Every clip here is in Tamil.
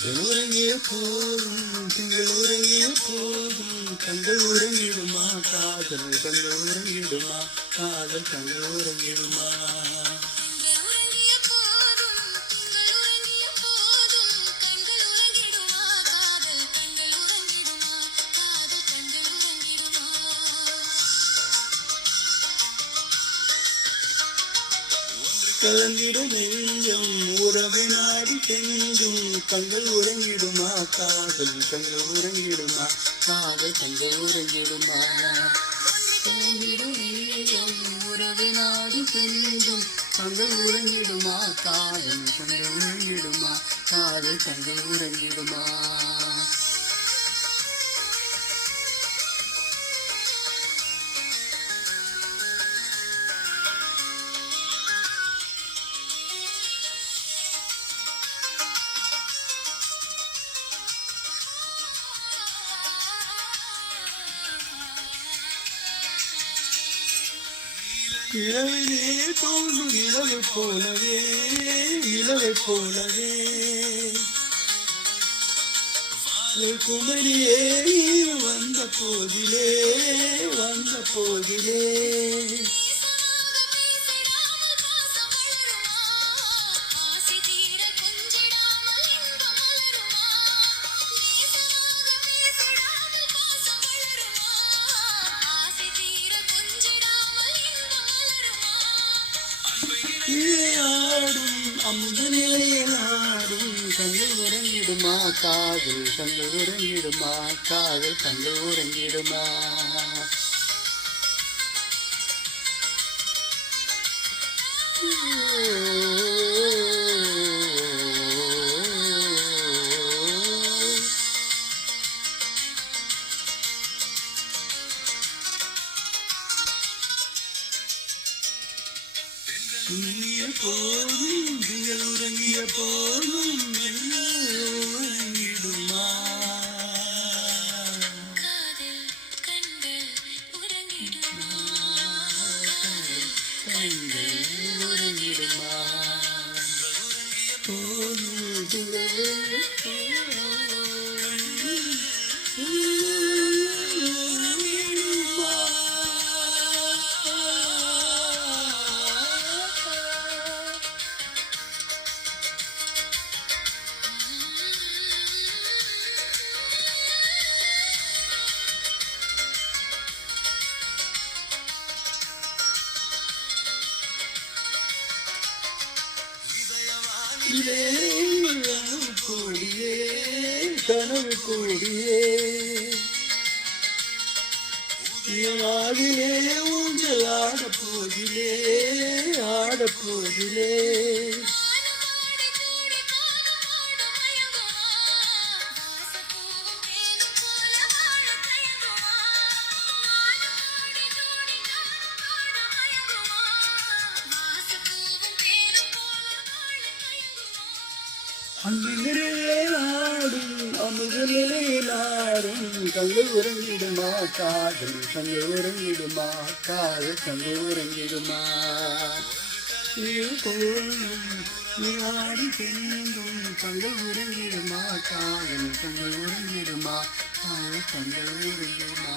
உறங்கிய போதும் திங்கள் உறங்கிய போதும் கண்கள் உறங்கிடுமா காதல் கண்கள் உறங்கிடுமா காதல் கண்கள் உறங்கிடுமா கலந்திடும் நெஞ்சம் உறவை நாடி செஞ்சும் கண்கள் உறங்கிடுமா காதல் கண்கள் உறங்கிடுமா காதல் கண்கள் உறங்கிடுமா கலந்திடும் நெஞ்சம் உறவை நாடி செஞ்சும் கண்கள் உறங்கிடுமா காதல் கண்கள் உறங்கிடுமா காதல் கண்கள் உறங்கிடுமா இளவிலே தோன்றும் நிலவை போலவே நிலவை போலவே குமரியே வந்த போதிலே வந்த போதிலே அமுத நிலையில் ஆடும் கண்கள் உறங்கிடுமா காதல் கண்கள் உறங்கிடுமா காதல் கண்கள் உறங்கிடுமா போதும் திங்கள் உறங்கிய போதும் உறங்கிடுமா கண்கள் உறங்கிடுமா போதும் திங்கள் கூடியே கனவு கூடியே ஆடிலே ஊஞ்சல் ஆட போதிலே ஆட போதிலே அமுதலிலேனாடும் கண்கள் உறங்கிடுமா காதல் கண்கள் உறங்கிடுமா காதல் கண்கள் உறங்கிடுமா நீ ஆடி சென்றும் கண்கள் உறங்கிடுமா காதல் கண்கள் உறங்கிடுமா காதல் கண்கள் உறங்கிடுமா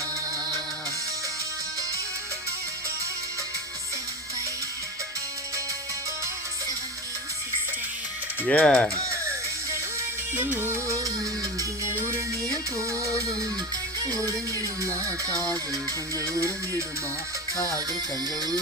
Yeah. உறங்கிய போதும் உறங்கிடுமா காதல் கண்கள் உறங்கிடுமா காதல் கண்கள்